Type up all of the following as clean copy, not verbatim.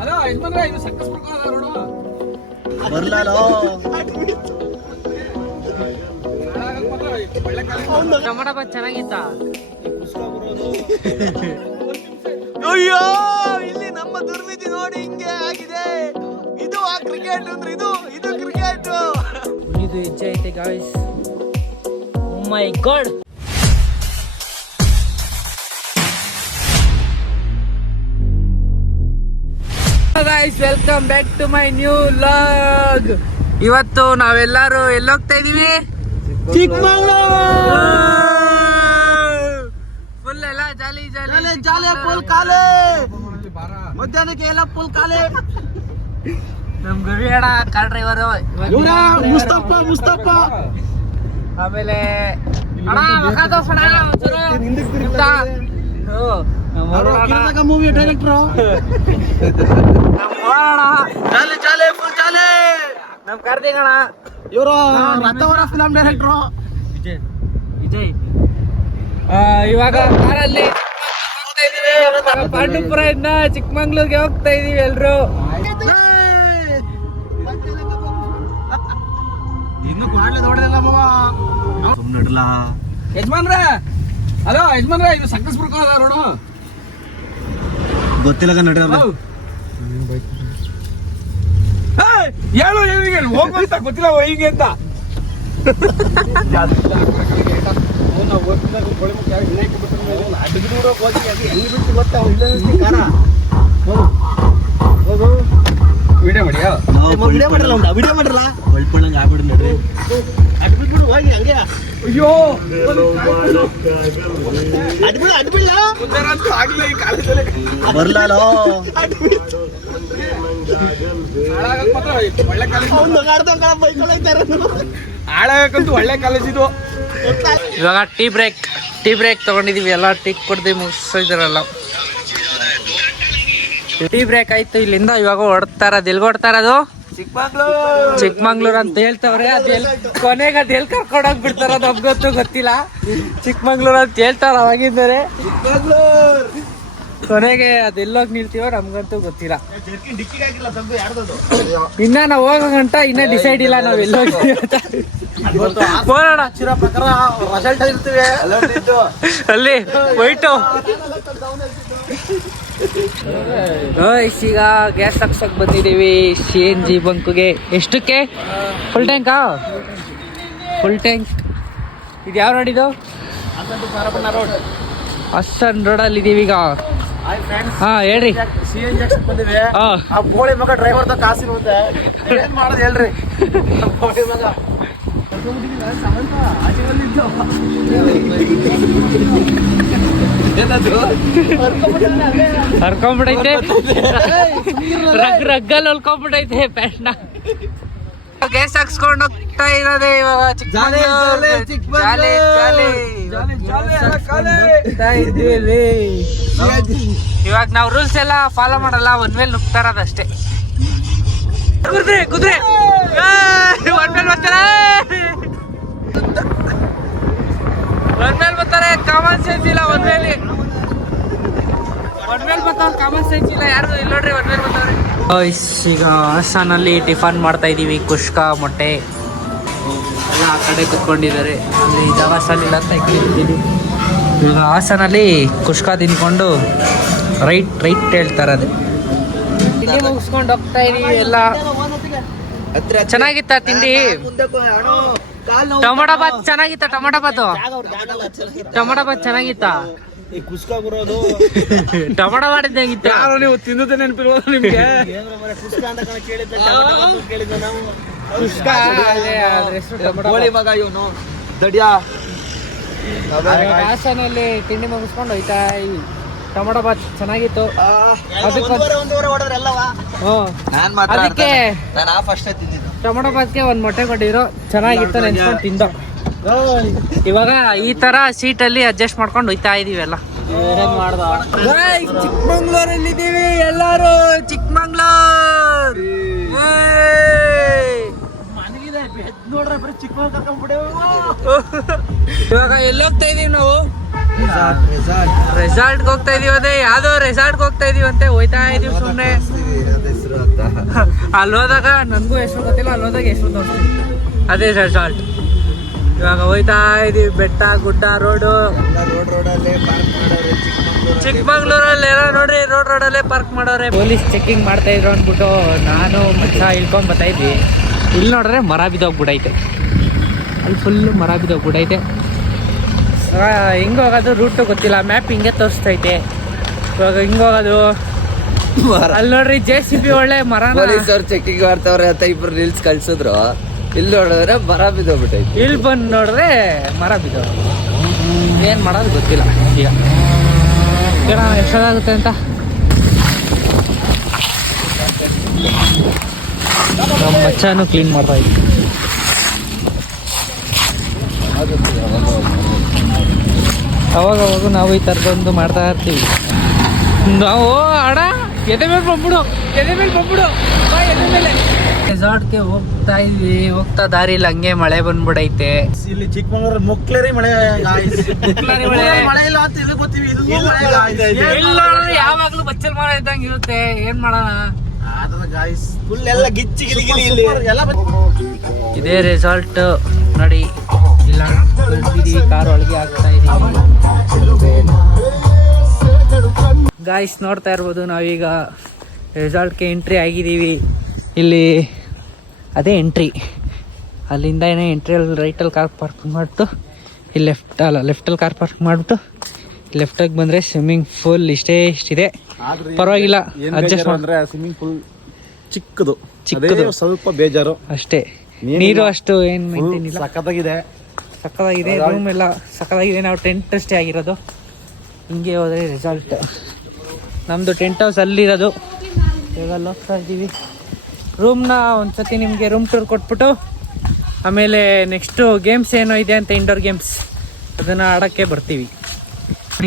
Hello ಯಜಮಾನ್ರೆ, ಇದು ಸಕ್ಕಸ್ ಬರ್ಕೊಳ್ಳೋದ ನೋಡು. ಬರ್ಲಾಲೋ ಟೊಮೊಟೊ ಬಾತ್ ಚೆನ್ನಾಗಿತ್ತ? ಅಯ್ಯೋ, ಇಲ್ಲಿ ನಮ್ಮ ದುರ್ವಿಧಿ ನೋಡಿ ಹಿಂಗೆ ಆಗಿದೆ. ಇದು ಆ ಕ್ರಿಕೆಟ್ ಅಂದ್ರೆ ಇದು ಕ್ರಿಕೆಟ್. ಇದು ಹೆಜ್ಜೆ ಐತೆ guys. Oh my God. Guys, welcome back to my new vlog. ಇವತ್ತು ನಾವೆಲ್ಲರೂ ಎಲ್ಲೋಗ್ತಾ ಇದೀವಿ? ಚಿಕ್ಕಮಂಗ್ಳೂರು. ಫುಲ್ ಎಲ್ಲ ಜಾಲಿ ಫುಲ್ ಕಾಲೇ. ಮಧ್ಯಾಹ್ನಕ್ಕೆ ಎಲ್ಲ ಫುಲ್ ಕಾಲೇ. ನಮ್ ಗುರು ಅಣ್ಣ ಕಾರ್ ಡ್ರೈವರು. ಮುಸ್ತಫ ಆಮೇಲೆ ಅಣ್ಣ ಮುಖ ತೋರ್ಸೋಣ ಒಂಚೂರು. ಮೂವಿ ಡೈರೆಕ್ಟ್ರು. ನಮ್ ಕಾರ್ತಿಕ್ ಅಣ್ಣ, ಇವರು ರಥವರ ಫಿಲಂ ಡೈರೆಕ್ಟ್ರು. ವಿಜಯ್. ಇವಾಗ ಕಾರಲ್ಲಿ ಪಾಂಡುಪುರ ಇಂದ ಚಿಕ್ಕಮಂಗ್ಳೂರ್ಗೆ ಹೋಗ್ತಾ ಇದೀವಿ ಎಲ್ರು. ಇನ್ನು ಮಾಡ್ಲಿ ನೋಡಿಲ್ಲ ಸುಮ್ಮನಿಡ್ಲಾ. ಯಜಮಾನ್ರೆ, ಹಲೋ ಯಜಮಾನ್ರೆ, ಇದು ಸಕ್ಕಸ್ ಬರ್ಕೊಳ್ಳೋದ ನೋಡು. ಗೊತ್ತಿಲ್ಲ ನಡ್ರಲ್ಲ. ಹೇಳು ಹೇಗೆ ಹೋಗುವಂತ ಗೊತ್ತಿಲ್ಲ ಹೀಗೆ ಅಂತ. ವಿಡಿಯೋ ಮಾಡಿಯಾ? ವಿಡಿಯೋ ಮಾಡಿರಲ್ಲ ಒಳ್ಪಣ್ಣಂಗೆ ಆಗ್ಬಿಡು ನಡ್ರಿ. ಅಡ್ಬಿಟ್ಬಿಡು ಹೋಗಿ ಹಂಗೆ. ಅಯ್ಯೋ, ಅಡ್ಬಿಡ್ಲ ಮುಂದರಂತೂ ಆಗ್ಲೇ ಈ ಕಾಲೇಜಲ್ಲಿ ಬರ್ಲಾಲೋ. ಹಾಳಾಗಕ್ ಮಾತ್ರ ಒಳ್ಳೆ ಕಾಲೇಜ್. ಹಾಳಾಗಕ್ಕಂತೂ ಒಳ್ಳೆ ಕಾಲೇಜ್ ಇದು. ಇವಾಗ ಟೀ ಬ್ರೇಕ್ ತಗೊಂಡಿದೀವಿ. ಎಲ್ಲ ಟೀ ಕುಡ್ದು ಮುಗಿಸಿದ್ರಲ್ಲ. ಟೀ ಬ್ರೇಕ್ ಆಯ್ತು ಇಲ್ಲಿಂದ. ಇವಾಗ ಹೊಡ್ತಾ ಇರೋದು ಎಲ್ಗೆ ಹೊಡ್ತಾ ಇರೋದು? ಚಿಕ್ಕಮಂಗ್ಳೂರ್ ಅಂತ ಹೇಳ್ತವ್ರೆ. ಕೊನೆಗೆ ಅದ್ ಎಲ್ಲಿ ಕರ್ಕೊಂಡೋಗಿ ಬಿಡ್ತಾರ ನಮ್ಗಂತೂ ಗೊತ್ತಿಲ್ಲ. ಚಿಕ್ಕಮಂಗ್ಳೂರ್ ಅಂತ ಹೇಳ್ತಾರ ಅವಾಗಿಂದರೆ. ಕೊನೆಗೆ ಅದೆಲ್ಲೋಗಿ ನಿಲ್ತೀವೋ ನಮ್ಗಂತೂ ಗೊತ್ತಿಲ್ಲ. ಇನ್ನ ನಾವು ಹೋಗೋ ಗಂಟ ಇನ್ನ ಡಿಸೈಡ್ ಇಲ್ಲ ನಾವ್ ಎಲ್ಲೋಗ್ತೀವಿ ಅಂತ. ಹೋಗೋಣ ಅಲ್ಲಿ ವೈಟು. ಈಗ ಗ್ಯಾಸ್ ಹಾಕ್ಸಕ್ ಬಂದಿದ್ದೀವಿ CNG ಬಂಕ್ಗೆ. ಎಷ್ಟಕ್ಕೆ? ಫುಲ್ ಟ್ಯಾಂಕಾ? Full tank. ಇದು ಯಾವ ರೋಡ್ ಇದು? ಹಸನ್ ರೋಡಲ್ಲಿ ಇದೀವಿ ಈಗ. ಹಾ ಹೇಳ್ರಿ. ಬೋಳಿ ಮಗ ಡ್ರೈವರ್ ಕಾಸಿ ಏನ್ ಮಾಡೋದು ಹೇಳ್ರಿ. ಬೋಳಿ ಮಗ ಹರ್ಕೊಂಡ್ಬಿಡೈತೆ. ರಗ್ಗಲ್ಲಿ ಹೊಲ್ಕೊಂಡ್ಬಿಟ್ಟೈತೆ ಪ್ಯಾಂಟ್ನ. ಗ್ಯಾಸ್ ಹಾಕ್ಸ್ಕೊಂಡು ಹೋಗ್ತಾ ಇರೋದೇ ಇವಾಗ ಇವಾಗ ನಾವು ರೂಲ್ಸ್ ಎಲ್ಲ ಫಾಲೋ ಮಾಡಲ್ಲ. ಒಂದ್ ಮೇಲೆ ನುಗ್ತಾ ಇರೋದಷ್ಟೇ. ಕುದುರೆ ಒಂದ್ ಮೇಲೆ ಬರ್ತಾರೆ. ಒಂದ್ ಮೇಲೆ ಬರ್ತಾರೆ. ಕಾಮನ್ ಸೆನ್ಸ್ ಇಲ್ಲ. ಒಂದ್ ಮೇಲೆ ಬರ್ತಾವ್ರೆ. ಕಾಮನ್ ಸೆನ್ಸ್ ಇಲ್ಲ ಯಾರು ಇಲ್ಲ ನೋಡ್ರಿ. ಒಂದ್ ಮೇಲೆ ಬರ್ತಾವ್ರೆ. ಈಗ ಹಾಸನಲ್ಲಿ ಟಿಫನ್ ಮಾಡ್ತಾ ಇದೀವಿ. ಕುಷ್ಕ ಮೊಟ್ಟೆ ಎಲ್ಲ ಆ ಕಡೆ ಕುತ್ಕೊಂಡಿದ್ದಾರೆ. ಅಂದ್ರೆ ಈ ಜಾಗ ಸಾಲಿಲ್ಲ ಅಂತ ಈ ಕಡೆ ಇದ್ದೀವಿ. ಈಗ ಹಾಸನಲ್ಲಿ ಕುಷ್ಕ ತಿನ್ಕೊಂಡು ರೈಟ್ ಹೇಳ್ತಾರೆ. ಅದು ತಿಂಡಿ ಮುಗಿಸ್ಕೊಂಡು ಹೋಗ್ತಾ ಇದೀವಿ ಎಲ್ಲ. ಚೆನ್ನಾಗಿತ್ತ ತಿಂಡಿ? ಟೊಮೊಟೊ ಬಾತ್ ಚೆನ್ನಾಗಿತ್ತ? ಟೊಮೊಟೊ ಬಾತ್ ಚೆನ್ನಾಗಿತ್ತ? ಟೊಮೊಟೊ ಮಾಡಿದ್ದಂಗಿತ್ತು. ನೀವು ತಿನ್ನೋದೇ ನೆನಪಿಲ್ವಲ್ಲ ನಿಮ್ಗೆ? ಹಾಸನಲ್ಲಿ ತಿಂಡಿ ಮುಗಿಸ್ಕೊಂಡು ಹೋಯ್ತಾ ಇವಿ. ಟೊಮೊಟೊ ಬಾತ್ ಚೆನ್ನಾಗಿತ್ತು. ಅದಕ್ಕೆ ಟೊಮೊಟೊ ಬಾತ್ಗೆ ಒಂದ್ ಮೊಟ್ಟೆ ಕೊಟ್ಟಿದ್ರು. ಚೆನ್ನಾಗಿತ್ತು. ನೆನ್ಸ್ಕೊಂಡು ತಿಂದು ಇವಾಗ ಈ ತರ ಸೀಟಲ್ಲಿ ಅಡ್ಜಸ್ಟ್ ಮಾಡ್ಕೊಂಡು ಹೋಯ್ತಾ ಇದೀವಿ ಎಲ್ಲ. ಚಿಕ್ಕಮಂಗ್ಳೂರಲ್ಲಿ ಇದೀವಿ ಎಲ್ಲಾರು. ಚಿಕ್ಕಮಂಗ್ಳೂರ್ ಇವಾಗ ಎಲ್ಲೋಗ್ತಾ ಇದೀವಿ ನಾವು? ರೆಸಾರ್ಟ್ಗೆ ಹೋಗ್ತಾ ಇದೀವಿ. ಅದೇ ಯಾವ್ದೋ ರೆಸಾರ್ಟ್ಗೆ ಹೋಗ್ತಾ ಇದೀವಿ ಅಂತೆ. ಹೋಯ್ತಾ ಇದೀವಿ ಸುಮ್ನೆ. ಅಲ್ಲಿ ಹೋದಾಗ ನನಗೂ ಹೆಸರು ಗೊತ್ತಿಲ್ಲ, ಅಲ್ಲಿ ಹೋದಾಗ ಹೆಸರು ತೋರಿಸ್ತೀನಿ. ಅದೇ ರೆಸಾರ್ಟ್. ಇವಾಗ ಹೋಯ್ತಾ ಇದೀವಿ, ಬೆಟ್ಟ ಗುಡ್ಡ ರೋಡು. ರೋಡಲ್ಲೇ ಪಾರ್ಕ್ ಮಾಡೋರು ಚಿಕ್ಕಮಂಗ್ಳೂರಲ್ಲಿ ನೋಡ್ರಿ, ರೋಡಲ್ಲೇ ಪಾರ್ಕ್ ಮಾಡೋರೆ. ಪೊಲೀಸ್ ಚೆಕಿಂಗ್ ಮಾಡ್ತಾ ಇದ್ರು ಅಂದ್ಬಿಟ್ಟು ನಾನು ಮಚ್ಚ ಇಳ್ಕೊಂಡ್ ಬರ್ತಾ ಇದ್ವಿ. ಇಲ್ಲಿ ನೋಡ್ರೆ ಮರ ಬಿದ್ದೋಗ್ಬಿಡೈತೆ, ಅಲ್ಲಿ ಫುಲ್ಲು ಮರ ಬಿದ್ದೋಗ್ಬಿಡೈತೆ. ಹಿಂಗೆ ಹೋಗೋದು ರೂಟು ಗೊತ್ತಿಲ್ಲ, ಮ್ಯಾಪ್ ಹಿಂಗೆ ತೋರಿಸ್ತೈತೆ. ಇವಾಗ ಹಿಂಗೆ ಹೋಗೋದು. ಅಲ್ಲಿ ನೋಡ್ರಿ JCB ಒಳ್ಳೆ ಮರ. ಪೊಲೀಸವ್ರು ಚೆಕಿಂಗ್ ಮಾಡ್ತಾವ್ರೆ ಅಂತ ಇಬ್ರು ರೀಲ್ಸ್ ಕಳ್ಸಿದ್ರು. ಇಲ್ಲಿ ನೋಡಿದ್ರೆ ಮರ ಬಿದ್ದೋಗ್ಬಿಟ್ಟೈತಿ. ಇಲ್ಲಿ ಬಂದು ನೋಡಿದ್ರೆ ಮರ ಬಿದ್ದೋ. ಏನು ಮಾಡೋದು ಗೊತ್ತಿಲ್ಲ. ಈಗ ಎಷ್ಟೊತ್ತಾಗುತ್ತೆ ಅಂತ ನಮ್ಮ ಮಚ್ಚಾನು ಕ್ಲೀನ್ ಮಾಡ್ತಾ ಇದ್ವಿ. ಅವಾಗವಾಗ ನಾವು ಈ ಥರದೊಂದು ಮಾಡ್ತಾ ಇರ್ತೀವಿ. ನಾವು ಅಡ ಎದೆ ಮೇಲೆ ಬಂದ್ಬಿಡು, ಎದೆ ಮೇಲೆ ರೆಸಾರ್ಟ್ಗೆ ಹೋಗ್ತಾ ಇದ್ವಿ. ಹೋಗ್ತಾ ದಾರಿಲಿ ಹಂಗೆ ಮಳೆ ಬಂದ್ಬಿಡೈತೆ. ಇಲ್ಲಿ ಚಿಕ್ಕಮಂಗ್ಳೂರ್ ಮುಕ್ಲೇರಿ ಮಳೆ ಮಳೆ ಇಲ್ಲ ಅಂತ ಇಲ್ಲಿ ಗೊತ್ತೀವಿ. ಯಾವಾಗ್ಲೂ ಬಚ್ಚಲ್ ಮಳೆ ಇದ್ದಂಗೆ ಇರುತ್ತೆ. ಏನ್ ಮಾಡೋಣ, ಫುಲ್ ಎಲ್ಲ ಗಿಚ್ಚಿ ಗಿಲಿ ಇಲ್ಲಿ ಎಲ್ಲ. ಇದೇ ರೆಸಾರ್ಟ್ ನೋಡಿ. ಇಲ್ಲ ಕಾರ್ ಒಳಗೆ ಆಗ್ತಾ ಇದೀವಿ. ಗಾಯ್ಸ್ ನೋಡ್ತಾ ಇರ್ಬೋದು, ನಾವೀಗ ರೆಸಾರ್ಟ್ಗೆ ಎಂಟ್ರಿ ಆಗಿದ್ದೀವಿ. ಇಲ್ಲಿ ಅದೇ ಎಂಟ್ರಿ, ಅಲ್ಲಿಂದ ಏನೇ ಎಂಟ್ರಿಯಲ್ಲಿ ರೈಟಲ್ಲಿ ಕಾರ್ ಪಾರ್ಕ್ ಮಾಡಿಬಿಟ್ಟು ಇಲ್ಲಿ ಲೆಫ್ಟಲ್ಲಿ ಕಾರ್ ಪಾರ್ಕ್ ಮಾಡಿಬಿಟ್ಟು ಲೆಫ್ಟಾಗಿ ಬಂದರೆ ಸ್ವಿಮ್ಮಿಂಗ್ ಪೂಲ್ ಇಷ್ಟಿದೆ. ಪರವಾಗಿಲ್ಲ, ಅಡ್ಜಸ್ಟ್ ಅಂದ್ರೆ ಸ್ವಿಮ್ಮಿಂಗ್ ಪೂಲ್ ಚಿಕ್ಕದು ಸ್ವಲ್ಪ ಬೇಜಾರು ಅಷ್ಟೇ. ನೀರು ಅಷ್ಟು ಏನು ಮೇಂಟೈನ್ ಇಲ್ಲ. ಸಕ್ಕತ್ತಾಗಿದೆ ರೂಮ್ ಎಲ್ಲ ಸಕ್ಕತ್ತಾಗಿದೆ. ನಾವು ಟೆಂಟ್ ಅಷ್ಟೇ ಆಗಿರೋದು. ಹಿಂಗೆ ಹೋದರೆ ರೆಸಾರ್ಟ್. ನಮ್ಮದು ಟೆಂಟ್ ಹೌಸ್ ಅಲ್ಲಿರೋದು. ಇವಾಗ ಅಲ್ಲಿ ಹೋಗ್ತಾ ಇದ್ದೀವಿ. ರೂಮ್ನ ಒಂದ್ಸತಿ ನಿಮಗೆ ರೂಮ್ ಟೂರ್ ಕೊಟ್ಬಿಟ್ಟು ಆಮೇಲೆ ನೆಕ್ಸ್ಟು ಗೇಮ್ಸ್ ಏನೋ ಇದೆ ಅಂತ, ಇಂಡೋರ್ ಗೇಮ್ಸ್, ಅದನ್ನು ಆಡೋಕ್ಕೆ ಬರ್ತೀವಿ.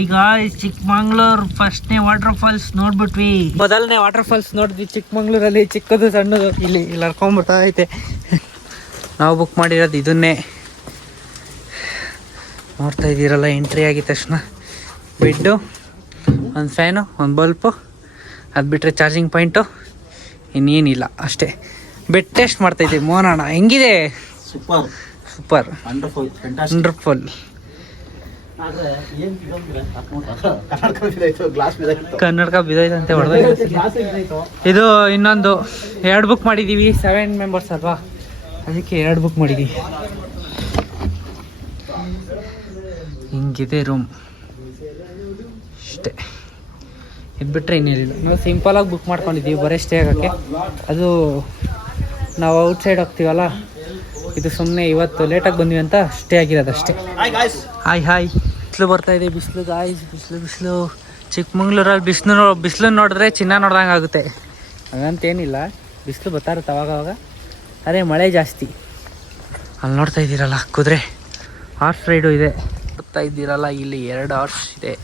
ಈಗ ಚಿಕ್ಕಮಂಗ್ಳೂರು ಫಸ್ಟ್ನೇ ವಾಟರ್ ಫಾಲ್ಸ್ ನೋಡ್ಬಿಟ್ವಿ. ಮೊದಲನೇ ವಾಟರ್ ಫಾಲ್ಸ್ ನೋಡಿದ್ವಿ ಚಿಕ್ಕಮಂಗ್ಳೂರಲ್ಲಿ, ಚಿಕ್ಕದು ಸಣ್ಣದು. ಇಲ್ಲಿ ಹರ್ಕೊಂಡ್ಬಿಡ್ತಾ ಐತೆ. ನಾವು ಬುಕ್ ಮಾಡಿರೋದು ಇದನ್ನೇ. ನೋಡ್ತಾ ಇದ್ದೀರಲ್ಲ, ಎಂಟ್ರಿ ಆಗಿದ ತಕ್ಷಣ ಬೆಡ್ಡು, ಒಂದು ಫ್ಯಾನು, ಒಂದು ಬಲ್ಪು, ಅದು ಬಿಟ್ಟರೆ ಚಾರ್ಜಿಂಗ್ ಪಾಯಿಂಟು, ಇನ್ನೇನಿಲ್ಲ ಅಷ್ಟೇ. ಬೆಡ್ ಟೆಸ್ಟ್ ಮಾಡ್ತಾಯಿದ್ದೀವಿ. ಮೋನಣ್ಣ ಹೆಂಗಿದೆ? Super wonderful. ಕನ್ನಡಕ ಬಿದ್ದೈತಂತೆ ಹೊಡೆದ. ಇದು ಇನ್ನೊಂದು 2 ಬುಕ್ ಮಾಡಿದ್ದೀವಿ. 7 ಮೆಂಬರ್ಸ್ ಅಲ್ವಾ, ಅದಕ್ಕೆ 2 ಬುಕ್ ಮಾಡಿದ್ದೀವಿ. ಹಿಂಗಿದೆ ರೂಮ್ ಅಷ್ಟೇ. ಇದು ಬಿಟ್ಟರೆ ಇನ್ನೇನಿಲ್ಲ. ನಾವು ಸಿಂಪಲಾಗಿ ಬುಕ್ ಮಾಡ್ಕೊಂಡಿದ್ದೀವಿ ಬರೀ ಸ್ಟೇ ಆಗೋಕ್ಕೆ. ಅದು ನಾವು ಔಟ್ಸೈಡ್ ಹೋಗ್ತೀವಲ್ಲ, ಇದು ಸುಮ್ಮನೆ ಇವತ್ತು ಲೇಟಾಗಿ ಬಂದ್ವಿ ಅಂತ ಸ್ಟೇ ಆಗಿರೋದು ಅಷ್ಟೇ. ಹಾಯ್ ಬಿಸಿಲು ಬರ್ತಾಯಿದೆ. ಬಿಸಿಲು ಗಾಯ್ಸ್, ಬಿಸಿಲು. ಚಿಕ್ಕಮಂಗ್ಳೂರಲ್ಲಿ ಬಿಸಿಲು ನೋಡಿದ್ರೆ ಚಿನ್ನ ನೋಡ್ದಂಗೆ ಆಗುತ್ತೆ. ಹಾಗಂತೇನಿಲ್ಲ, ಬಿಸಿಲು ಬರ್ತಾ ಇರುತ್ತೆ ಅವಾಗವಾಗ. ಅದೇ ಮಳೆ ಜಾಸ್ತಿ. ಅಲ್ಲಿ ನೋಡ್ತಾ ಇದ್ದೀರಲ್ಲ ಕುದುರೆ, ಹಾರ್ಸ್ ರೈಡು ಇದೆ. ನೋಡ್ತಾ ಇದ್ದೀರಲ್ಲ, ಇಲ್ಲಿ 2 ಹಾರ್ಸ್ ಇದೆ.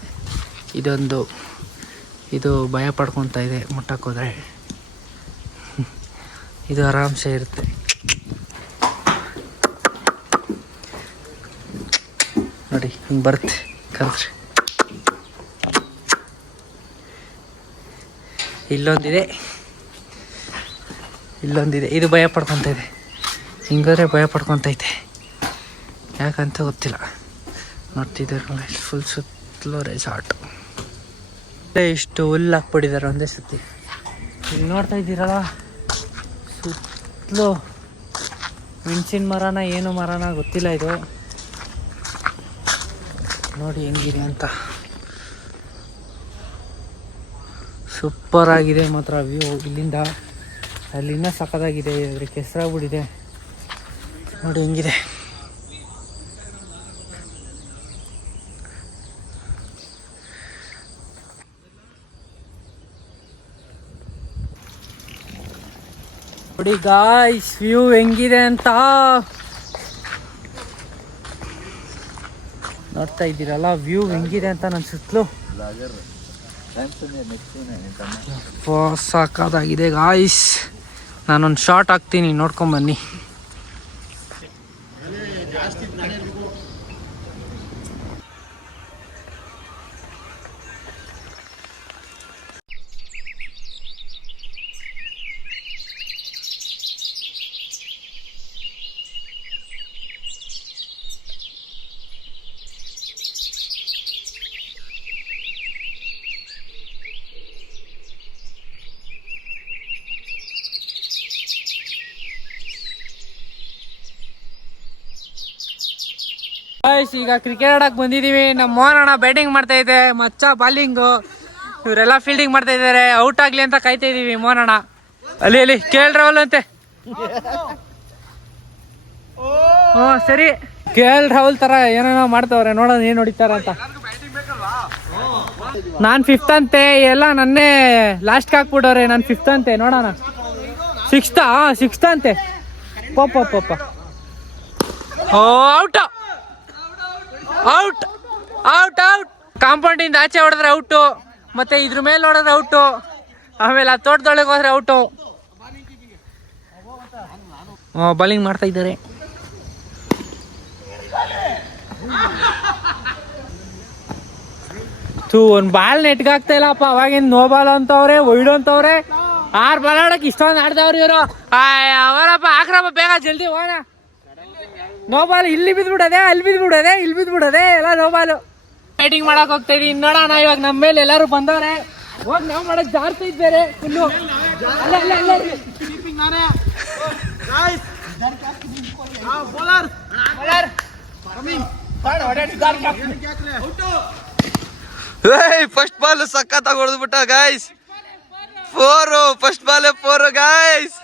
ಇದು ಭಯ ಪಡ್ಕೊತಾ ಇದೆ ಮುಟ್ಟಕ್ಕೋದ್ರೆ. ಇದು ಆರಾಮ್ಸೆ ಇರುತ್ತೆ. ನೋಡಿ ಹಿಂಗೆ ಬರುತ್ತೆ ಕರೆದ್ರೆ. ಇಲ್ಲೊಂದಿದೆ, ಇದು ಭಯ ಪಡ್ಕೊತಾ ಇದೆ. ಹಿಂಗಾದ್ರೆ ಭಯ ಪಡ್ಕೊತೈತೆ, ಯಾಕಂತ ಗೊತ್ತಿಲ್ಲ. ನೋಡ್ತಿದ್ದೀರಲ್ಲ, ಫುಲ್ ಸುತ್ತಲೂ ರೆಸಾರ್ಟ್. ಇಷ್ಟು ಹುಲ್ಲು ಹಾಕ್ಬಿಟ್ಟಿದ್ದಾರೆ ಒಂದೇ ಸತಿ. ಇಲ್ಲಿ ನೋಡ್ತಾ ಇದ್ದೀರಲ್ಲ, ಸುತ್ತಲೂ ಮೆಣಸಿನ ಮರನ ಏನು ಮರನ ಗೊತ್ತಿಲ್ಲ. ಇದು ನೋಡಿ ಹೆಂಗಿದೆ ಅಂತ. ಸೂಪರ್ ಆಗಿದೆ ಮಾತ್ರ ವ್ಯೂ. ಇಲ್ಲಿಂದ ಅಲ್ಲಿಂದ ಸಕ್ಕತ್ತಾಗಿದೆ. ಅದ್ರ ಕೆಸರಾಗ್ಬಿಟ್ಟಿದೆ ನೋಡಿ ಹೆಂಗಿದೆ. ನೋಡಿ ಗಾಯ್ಸ್, ವ್ಯೂ ಹೆಂಗಿದೆ ಅಂತ ನೋಡ್ತಾ ಇದ್ದೀರಲ್ಲ. ವ್ಯೂ ಹೆಂಗಿದೆ ಅಂತ ನನ್ನ ಸುತ್ತಲೂ ಸಾಕಾಗಿದೆ ಗಾಯ್ಸ್. ನಾನೊಂದು ಶಾರ್ಟ್ ಹಾಕ್ತೀನಿ, ನೋಡ್ಕೊಂಬನ್ನಿ. ಈಗ ಕ್ರಿಕೆಟ್ ಆಡಕ್ ಬಂದಿದೀವಿ. ನಮ್ಮ ಮೋಹನ್ ಅಣ್ಣ ಬ್ಯಾಟಿಂಗ್ ಮಾಡ್ತಾ ಇದೆ, ಮಚ್ಚ ಬಾಲಿಂಗು, ಇವರೆಲ್ಲ ಫೀಲ್ಡಿಂಗ್ ಮಾಡ್ತಾ ಇದಾರೆ. ಔಟ್ ಆಗ್ಲಿ ಅಂತ ಕಾಯ್ತಾ ಇದೀವಿ. ಮೋಹನ್ ಅಣ್ಣ ಅಲ್ಲಿ KL ರಾಹುಲ್ ಅಂತೆ. ಸರಿ, KL ರಾಹುಲ್ ತರ ಏನೇನೋ ಮಾಡ್ತಾವ್ರೆ, ನೋಡೋಣ ಏನ್ ಹೊಡಿತಾರ ಅಂತ. ನಾನ್ 5th ಅಂತೆ, ಎಲ್ಲ ನನ್ನೇ ಲಾಸ್ಟ್ ಹಾಕ್ಬಿಟ್ಟವ್ರೆ. ನಾನು 5th ಅಂತೆ, ನೋಡೋಣ. 6th ಅಂತೆ. ಪೋಪ out out out out. Compound ಇಂದ ಆಚೆ ಹೊಡೆದ್ರೆ ಔಟು, ಮತ್ತೆ ಇದ್ರ ಮೇಲೆ ಹೊಡೆದ್ರೆ ಔಟು, ಆಮೇಲೆ ಆ ತೋಟದೊಳಗೆ ಹೋದ್ರೆ ಔಟು. ಬಾಲಿಂಗ್ ಮಾಡ್ತಾ ಇದ್ದಾರೆ. ಒಂದ್ ಬಾಲ್ ನೆಟ್ಗೆ ಆಗ್ತಾ ಇಲ್ಲಪ್ಪ. ಅವಾಗಿಂದ ನೋ ಬಾಲ್ ಅಂತವ್ರೆ, ಒಯ್ಡು ಅಂತವ್ರೆ. 6 ಬಾಲ್ ಆಡಕ್ ಇಷ್ಟೊಂದು ಆಡ್ದವ್ರು ಇವರು. ಅವರಪ್ಪ ಹಾಕ್ರಪ್ಪ ಬೇಗ, ಜಲ್ದಿ ಹೋಗೋಣ. No ball. ಇಲ್ಲಿ ಬಿದ್ಬಿಡೋದೆ, ಅಲ್ಲಿ ಬಿದ್ಬಿಡೋದೆ, ಇಲ್ಲಿ ಬಿದ್ಬಿಡೋದೆ, ಎಲ್ಲ ನೋ ಬಾಲು. ಬ್ಯಾಟಿಂಗ್ ಮಾಡಕ್ ಹೋಗ್ತಾ ಇದೀವಿ. ನೋಡೋಣ, ಇವಾಗ ನಮ್ಮ ಮೇಲೆ ಎಲ್ಲಾರು ಬಂದವ್ರೆ. ಹೋಗಿ ನಾವು ಮಾಡಕ್ ಜಾರ್ತಾ ಇದ್ದಾರೆ ಫುಲ್ಲು. ಫಸ್ಟ್ ಬಾಲ್ ಸಖತ್ತಾಗಿ ಹೊಡೆದ್ಬಿಟ್ಟ ಗಾಯ್ಸ್. 4 first ball 4 guys.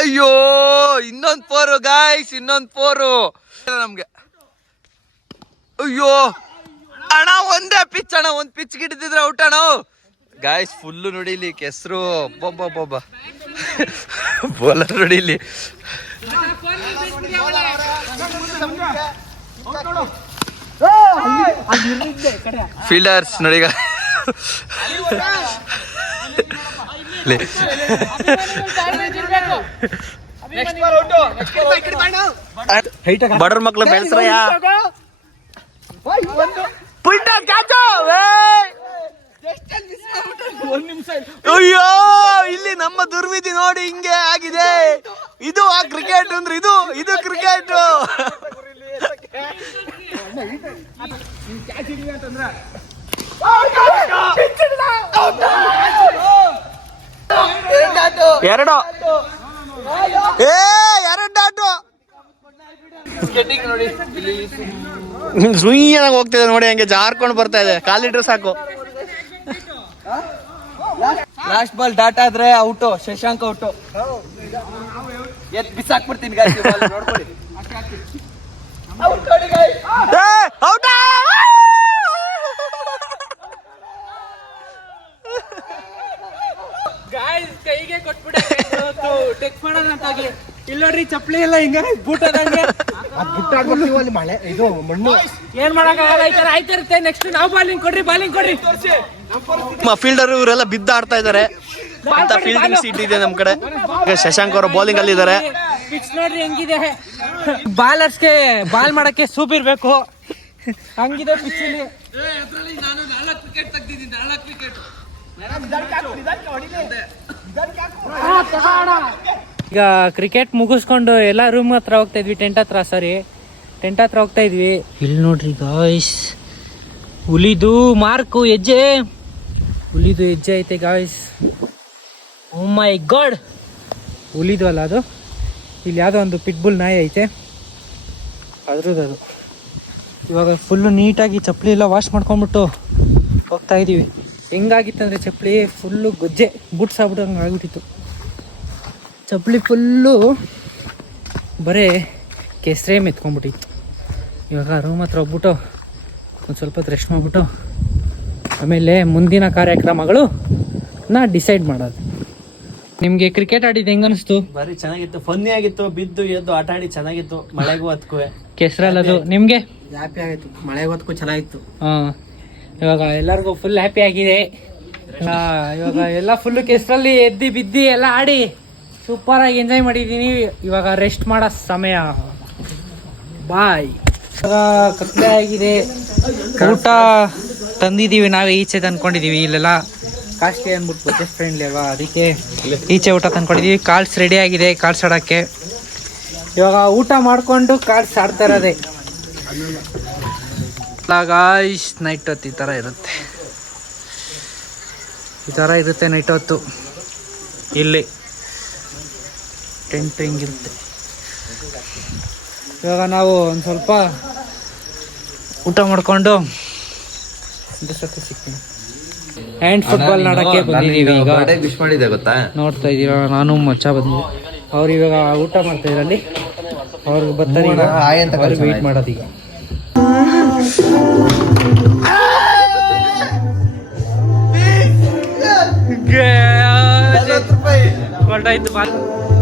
ಅಯ್ಯೋ, ಇನ್ನೊಂದು 4 ಗಾಯ್ಸ್, ಇನ್ನೊಂದು 4 ನಮ್ಗೆ. ಅಯ್ಯೋ ಅಣ್ಣ, ಒಂದೇ ಪಿಚ್ ಅಣ್ಣ, ಒಂದ್ ಪಿಚ್ ಗಿಡಿದ್ರೆ ಔಟ್ ಅಣ್ಣ ಗಾಯ್ಸ್. ಫುಲ್ಲು ನೋಡಿಲಿ ಕೆಸರು, ಒಬ್ಬೊಬ್ಬ ಬೌಲರ್ ನೋಡಿಲಿ. ಫೀಲ್ಡರ್ಸ್ ನೋಡಿ ಬಡರ್ ಮಕ್ಳು ಬೆಳೆಸ್ರಯ್ಯ. ಅಯ್ಯೋ, ಇಲ್ಲಿ ನಮ್ಮ ದುರ್ವಿಧಿ ನೋಡಿ ಹಿಂಗೆ ಆಗಿದೆ. ಇದು ಆ ಕ್ರಿಕೆಟ್ ಅಂದ್ರೆ ಇದು ಕ್ರಿಕೆಟ್. ಎರಡು ಡಾಟು ಸುಯ್ಯನಾಗ ಹೋಗ್ತಿದೆ ನೋಡಿ, ಹಂಗೆ ಜಾರ್ಕೊಂಡು ಬರ್ತಾ ಇದೆ. ಕಾಲಿಟ್ರೆ ಸಾಕು. ಲಾಸ್ಟ್ ಬಾಲ್ ಡಾಟ್ ಆದ್ರೆ ಔಟು, ಶಶಾಂಕ್ ಔಟು. ಬಿಸಾಕ್ಬಿಡ್ತೀನಿ ನೋಡ್ಕೊಳ್ಳಿ. ಕೈಗೆ ಕೊಟ್ಬಿಡ ಟೆಕ್ ಮಾಡೋದಂತಾಗ್ಲಿ. ಇಲ್ಲ ನೋಡ್ರಿ, ಚಪ್ಪಲಿ ಎಲ್ಲ ಹಿಂಗ ಬೂಟ್ ಮಳೆ ಇದು ಮಣ್ಣು ಏನ್ ಮಾಡಕ್ಕಾಗಲ್ಲ. ಈ ತರ ಆಯ್ತಿರುತ್ತೆ. ನೆಕ್ಸ್ಟ್ ನಾವು ಬಾಲಿಂಗ್ ಕೊಡ್ರಿ. ಫೀಲ್ಡರ್ ಇವರೆಲ್ಲ ಬಿದ್ದ ಆಡ್ತಾ ಇದಾರೆ ಅಂತ ಫೀಲ್ಡಿಂಗ್ ಸೀಟ್ ಇದೆ ನಮ್ ಕಡೆ. ಶಶಾಂಕ್ ಅವರು ಬೌಲಿಂಗ್ ಅಲ್ಲಿ ಇದಾರೆ. ಪಿಚ್ ನೋಡ್ರಿ ಹೆಂಗಿದೆ. ಬಾಲರ್ಸ್ಗೆ ಬಾಲ್ ಮಾಡಕ್ಕೆ ಸೂಪ್ ಇರ್ಬೇಕು, ಹಂಗಿದೆ ಪಿಚ್ ಇಲ್ಲಿ. ಈಗ ಕ್ರಿಕೆಟ್ ಮುಗಿಸ್ಕೊಂಡು ಎಲ್ಲ ರೂಮ್ ಹತ್ರ ಹೋಗ್ತಾ ಇದ್ವಿ. ಟೆಂಟ್ ಹತ್ರ ಹೋಗ್ತಾ ಇದ್ವಿ. ಇಲ್ಲಿ ನೋಡ್ರಿ ಗಾಯ್ಸ್, ಹುಲಿದು ಮಾರ್ಕು ಹೆಜ್ಜೆ ಐತೆ ಗಾಯ್ಸ್. ಓ ಮೈ ಗಾಡ್, ಹುಲಿದು ಅಲ್ಲ ಅದು. ಇಲ್ಲಿ ಯಾವುದೋ ಒಂದು ಪಿಟ್ಬುಲ್ ನಾಯಿ ಐತೆ, ಅದ್ರದ್ದು. ಇವಾಗ ಫುಲ್ಲು ನೀಟಾಗಿ ಚಪ್ಪಲಿ ಎಲ್ಲ ವಾಶ್ ಮಾಡ್ಕೊಂಡ್ಬಿಟ್ಟು ಹೋಗ್ತಾ ಇದ್ದೀವಿ. ಹೆಂಗಾಗಿತ್ತಂದರೆ ಚಪ್ಪಲಿ ಫುಲ್ಲು ಗೊಜ್ಜೆ ಬುಟ್ಸ್ ಆಗ್ಬಿಟ್ಟು ಆಗ್ಬಿಟ್ಟಿತ್ತು. ಚಪ್ಪಲಿ ಫುಲ್ಲು ಬರೀ ಕೆಸರೇ ಮೆತ್ಕೊಂಡ್ಬಿಟ್ಟಿತ್ತು. ಇವಾಗ ರೂಮ್ ಹತ್ರ ಹೋಗ್ಬಿಟ್ಟು ಒಂದು ಸ್ವಲ್ಪ ಹೊತ್ತು ರೆಸ್ಟ್ ಮಾಡಿಬಿಟ್ಟು ಆಮೇಲೆ ಮುಂದಿನ ಕಾರ್ಯಕ್ರಮಗಳು ಡಿಸೈಡ್ ಮಾಡೋದು. ನಿಮಗೆ ಕ್ರಿಕೆಟ್ ಆಡಿದ್ದು ಹೆಂಗ ಅನಿಸ್ತು? ಬಾರಿ ಚೆನ್ನಾಗಿತ್ತು, ಫನ್ನಿ ಆಗಿತ್ತು. ಬಿದ್ದು ಎದ್ದು ಆಟ ಆಡಿ ಚೆನ್ನಾಗಿತ್ತು. ಮಳೆಗೂ ಅದಕ್ಕೂ ಕೆಸರಲ್ಲದು ನಿಮಗೆ ಹ್ಯಾಪಿ ಆಗಿತ್ತು. ಮಳೆಗೂ ಅದಕ್ಕೂ ಚೆನ್ನಾಗಿತ್ತು. ಇವಾಗ ಎಲ್ಲರಿಗೂ ಫುಲ್ ಹ್ಯಾಪಿ ಆಗಿದೆ. ಇವಾಗ ಎಲ್ಲ ಫುಲ್ಲು ಕೆಸರಲ್ಲಿ ಎದ್ದಿ ಬಿದ್ದಿ ಎಲ್ಲ ಆಡಿ ಸೂಪರ್ ಆಗಿ ಎಂಜಾಯ್ ಮಾಡಿದ್ದೀನಿ. ಇವಾಗ ರೆಸ್ಟ್ ಮಾಡೋ ಸಮಯ. ಬಾಯ್. ಕತ್ಲೆ ಆಗಿದೆ. ಊಟ ತಂದಿದ್ದೀವಿ, ನಾವೇ ಈಚೆ ತಂದ್ಕೊಂಡಿದ್ದೀವಿ. ಇಲ್ಲೆಲ್ಲ ಕಾಸ್ಟ್ಲಿ ಅಂದ್ಬಿಟ್ಟು ಬಜೆಟ್ ಫ್ರೆಂಡ್ಲಿ ಅಲ್ವಾ, ಅದಕ್ಕೆ ಈಚೆ ಊಟ ತಂದ್ಕೊಂಡಿದ್ದೀವಿ. ಕಾರ್ಡ್ಸ್ ರೆಡಿ ಆಗಿದೆ, ಕಾರ್ಡ್ಸ್ ಆಡೋಕ್ಕೆ. ಇವಾಗ ಊಟ ಮಾಡಿಕೊಂಡು ಕಾರ್ಡ್ಸ್ ಆಡ್ತಾ ಇರೋದೆ. ಗಾಯ್ಸ್ ನೈಟ್ ಹೊತ್ತು ಈ ಥರ ಇರುತ್ತೆ. ಈ ಥರ ಇರುತ್ತೆ ನೈಟ್ ಹೊತ್ತು ಇಲ್ಲಿ ಟೆಂಟ್ ಹಿಂಗಿರುತ್ತೆ. ಇವಾಗ ನಾವು ಒಂದು ಸ್ವಲ್ಪ ಊಟ ಮಾಡಿಕೊಂಡು ಸಿಗ್ತೀನಿ. ಹ್ಯಾಂಡ್ ಫುಟ್ಬಾಲ್ ನೋಡೋಕ್ಕೆ ಬಂದಿದ್ದೀವಿ ಈಗ. ವಿಶ್ ಮಾಡಿದೆ ಗೊತ್ತಾ? ನೋಡ್ತಾ ಇದ್ದೀರಾ, ನಾನು ಮಚ್ಚ ಬಂದ್ವಿ. ಅವ್ರು ಇವಾಗ ಊಟ ಮಾಡ್ತಾ ಇದ್ರಲ್ಲಿ, ಅವ್ರಿಗೆ ಬರ್ತಾರೆ ಈಗ, ಅವ್ರಿಗೆ ವೆಯ್ಟ್ ಮಾಡೋದು ಈಗ. ಹೊರಟಾಯ್ತು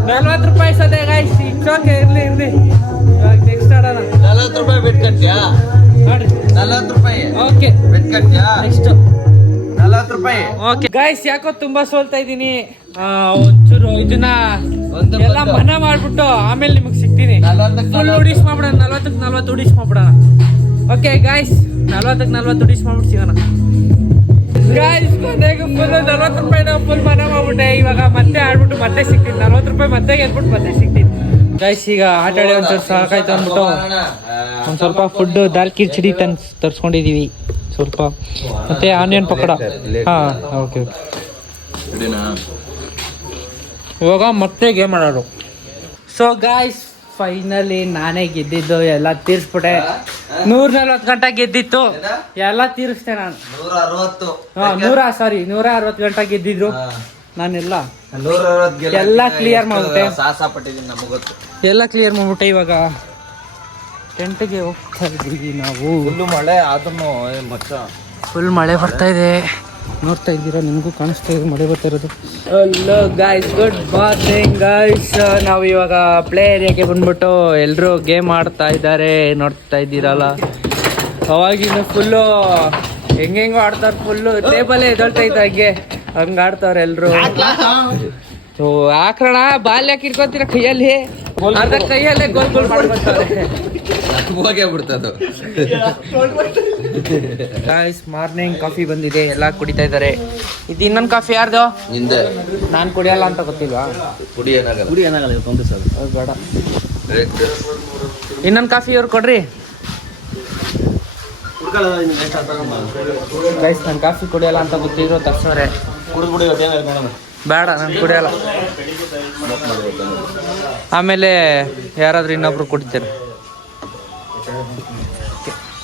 40 ರೂಪಾಯಿ ಸದ್ಯ ಗಾಯ್ಸ್. ಇಟ್ಸೋಕೆ ಇರ್ಲಿ ಇವಾಗ ನೆಕ್ಸ್ಟ್ ಆಡೋಣ. 40 ರೂಪಾಯಿ ಬೆಟ್ ಕಟ್ಟ್ಯಾ ನೋಡ್ರಿ, 40 ರೂಪಾಯಿ ಓಕೆ ಬೆಟ್ ಕಟ್ಟ್ಯಾ ನೆಕ್ಸ್ಟ್ 40 ರೂಪಾಯಿ. ಓಕೆ ಗಾಯ್ಸ್, ಯಾಕೋ ತುಂಬಾ ಸೋಲ್ತಾ ಇದ್ದೀನಿ. ಒಂಚೂರು ಇದನ್ನ ಎಲ್ಲ ಮನ ಮಾಡ್ಬಿಟ್ಟು ಆಮೇಲೆ ನಿಮಗೆ ಸಿಗ್ತೀನಿ. ಫುಲ್ ಉಡಿಸ್ ಮಾಡ್ಬಿಡೋಣ, 40ಕ್ಕೆ 40 ಉಡಿಸ್ ಮಾಡ್ಬಿಡೋಣ. ಓಕೆ ಗಾಯ್ಸ್, 40ಕ್ಕೆ 40 ಉಡಿಸ್ ಮಾಡ್ಬಿಟ್ಟು ಸಿಗೋಣ ಗಾಯ್ಸ್. ಕೊನೆಗೂ ಫುಲ್ 40 ರೂಪಾಯಿನ ಫುಲ್ ಮನ ಮಾಡ್ಬಿಟ್ಟೆ. ಇವಾಗ ಮತ್ತೆ ಆಡ್ಬಿಟ್ಟು ಮತ್ತೆ ಸಿಗ್ತೀನಿ. 40 ರೂಪಾಯಿ ಮತ್ತೆ ಗೆದ್ಬಿಟ್ಟು ಮತ್ತೆ ಸಿಗ್ತೀನಿ ಗಾಯ್ಸ್. ಈಗ ಆಟ ಆಡಿ ಒಂಚೂರು ಸಾಕಾಯ್ತು ಅಂದ್ಬಿಟ್ಟು ಒಂದು ಸ್ವಲ್ಪ ಫುಡ್ ದಾಲ್ ಕಿಚಡಿ ತರಿಸ್ಕೊಂಡಿದೀವಿ ಸ್ವಲ್ಪ, ಮತ್ತೆ ಆನಿಯನ್ ಪಕೋಡ. ಹಾಂ ಓಕೆ ಓಕೆ. ಇವಾಗ ಮತ್ತೆ ಗೇಮ್ ಆಡೋರು. ಸೊ ಗಾಯ್ಸ್, ಫೈನಲಿ ನಾನೇ ಗೆದ್ದಿದ್ದು. ಎಲ್ಲ ತೀರಿಸ್ಬಿಟ್ಟೆ. 140 ಗಂಟೆ ಗೆದ್ದಿತ್ತು, ಎಲ್ಲ ತೀರಿಸ್ತೆ ನಾನು. 160 ಗಂಟೆ ಗೆದ್ದಿದ್ರು ನಾನೆಲ್ಲ. ಎಲ್ಲ ಕ್ಲಿಯರ್ ಮಾಡ್ಬಿಟ್ಟೆ. ಎಲ್ಲ ಕ್ಲಿಯರ್ ಮಾಡ್ಬಿಟ್ಟೆ. ಇವಾಗ ಟೆಂಟ್ಗೆ ಹೋಗ್ತಾ ಇದ್ದೀವಿ ನಾವು. ಮಳೆ ಆದ್ರೂ ಫುಲ್ ಮಳೆ ಬರ್ತಾ ಇದೆ, ನೋಡ್ತಾ ಇದ್ದೀರಾ, ನಿಮಗೂ ಕಾಣಿಸ್ತಾ ಇದೆ ಮಳೆ ಬರ್ತಾ ಇರೋದು. Hello guys, good morning guys. ನಾವು ಇವಾಗ ಪ್ಲೇ ಏರಿಯಾಗೆ ಬಂದ್ಬಿಟ್ಟು ಎಲ್ಲರೂ ಗೇಮ್ ಆಡ್ತಾ ಇದ್ದಾರೆ, ನೋಡ್ತಾ ಇದ್ದೀರಲ್ಲ. ಅವಾಗಿನ ಫುಲ್ಲು ಹೆಂಗೆಂಗೋ ಆಡ್ತಾರೆ, ಫುಲ್ಲು ಟೇಬಲೇ ಎದೊಳ್ತಾ ಇದ್ದ ಹಂಗೆ ಆಡ್ತಾವ್ರೆ ಎಲ್ಲರೂ. ಸೊ ಆಕ್ರಣ ಬಾಲ್ ಯಾಕೆ ಇಟ್ಕೊತೀರ ಕೈಯಲ್ಲಿ, ಅರ್ಧ ಕೈಯಲ್ಲೇ ಗೋಲ್ ಮಾಡ್ಕೊತಾರೆ. ಗಾಯ್ಸ್, ಮಾರ್ನಿಂಗ್ ಕಾಫಿ ಬಂದಿದೆ, ಎಲ್ಲ ಕುಡಿತಾ ಇದ್ದಾರೆ. ಇದು ಇನ್ನೊಂದು ಕಾಫಿ ಯಾರ್ದು? ನಿಂದೆ. ನಾನು ಕುಡಿಯಲ್ಲ ಅಂತ ಗೊತ್ತಿಲ್ವಾ? ಬೇಡ, ಇನ್ನೊಂದು ಕಾಫಿ ಇವ್ರು ಕೊಡ್ರಿ ಗೈಸ್. ನಾನು ಕಾಫಿ ಕುಡಿಯಲ್ಲ ಅಂತ ಗೊತ್ತಿದ್ರು ತರ್ಸೋರೆ. ಬೇಡ, ನಾನು ಕುಡಿಯಲ್ಲ. ಆಮೇಲೆ ಯಾರಾದ್ರೂ ಇನ್ನೊಬ್ರು ಕುಡಿತಾರೆ.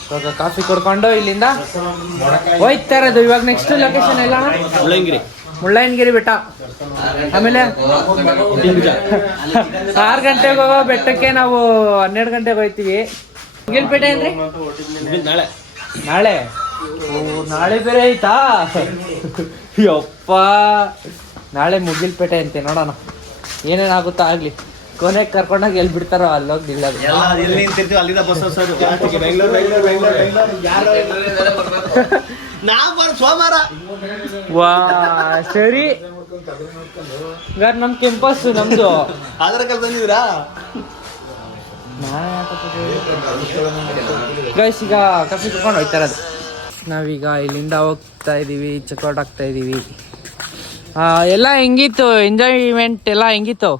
ಇವಾಗ ಕಾಫಿ ಕುಡ್ಕೊಂಡು ಇಲ್ಲಿಂದ ಹೋಯ್ತಾ ಇರೋದು. ಇವಾಗ ನೆಕ್ಸ್ಟ್ ಲೊಕೇಶನ್ ಎಲ್ಲ ಮುಳ್ಳಯ್ಯನಗಿರಿ ಬೆಟ್ಟ. ಆಮೇಲೆ 6 ಗಂಟೆಗೆ ಹೋಗೋ ಬೆಟ್ಟಕ್ಕೆ ನಾವು 12 ಗಂಟೆಗೆ ಹೋಗ್ತೀವಿ. ಮುಗಿಲ್ಪೇಟೆ ಅಂದ್ರೆ ನಾಳೆ. ನಾಳೆ ಬೇರೆ ಆಯ್ತಾ? ಯಪ್ಪ, ನಾಳೆ ಮುಗಿಲ್ಪೇಟೆ ಅಂತೆ. ನೋಡೋಣ ಏನೇನಾಗುತ್ತೋ ಆಗ್ಲಿ. ಕೊನೆಗೆ ಕರ್ಕೊಂಡಾಗ ಎಲ್ಲಿ ಬಿಡ್ತಾರೋ ಅಲ್ಲೋಗಿ ನಿಲ್ಲೋದು. ವಾ ಸರಿ, ನಮ್ ಕೆಂಪಸ್ ನಮ್ದು. ಗೈಸ್, ಈಗ ಕಾಫಿ ಕುಡ್ಕೊಂಡು ಹೋಗ್ತಾ ಇರೋದು. ನಾವೀಗ ಇಲ್ಲಿಂದ ಹೋಗ್ತಾ ಇದೀವಿ, ಚೆಕ್ಔಟ್ ಆಗ್ತಾ ಇದೀವಿ. ಎಲ್ಲ ಹೆಂಗಿತ್ತು ಎಂಜಾಯ್ಮೆಂಟ್? ಎಲ್ಲ ಹೆಂಗಿತ್ತು?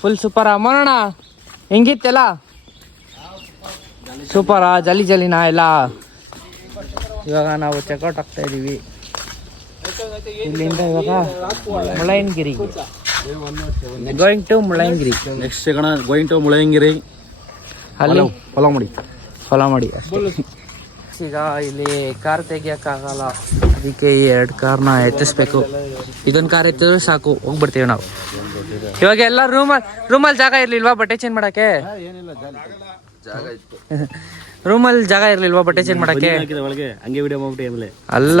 ಫುಲ್ ಸೂಪರಾ? ಮಾಡೋಣ, ಹೆಂಗಿತ್ತೆಲ್ಲ? ಸೂಪರಾ? ಜಾಲಿನಾ ಎಲ್ಲ? ಇವಾಗ ನಾವು ಚೆಕ್ಔಟ್ ಆಗ್ತಾ ಇದೀವಿ ಇಲ್ಲಿಂದ. ಇವಾಗ Mullayanagiri, going to Mullayanagiri. Next going to Mullayanagiri. ಅಲ್ಲಿ ಫಾಲೋ ಮಾಡಿ ಅಷ್ಟೇ. ಈಗ ಇಲ್ಲಿ ಕಾರ್ ತೆಗಿಯೋಕ್ಕಾಗಲ್ಲ, ಅದಕ್ಕೆ ಈ 2 ಕಾರ್ನ ಎತ್ತಿಸ್ಬೇಕು. ಇದೊಂದು ಕಾರ್ ಎತ್ತಿದ್ರೆ ಸಾಕು, ಹೋಗ್ಬಿಡ್ತೀವಿ ನಾವು. ಇವಾಗ ಎಲ್ಲ ರೂಮಲ್ಲಿ ಜಾಗ ಇರ್ಲಿಲ್ವಾ ಬಟ್ಟೆ ಚೇಂಜ್ ಮಾಡಕ್ಕೆ? ರೂಮಲ್ಲಿ ಜಾಗ ಇರ್ಲಿಲ್ವಾ ಬಟ್ಟೆ ಚೇಂಜ್ ಮಾಡಕ್ಕೆ? ಅಲ್ಲ,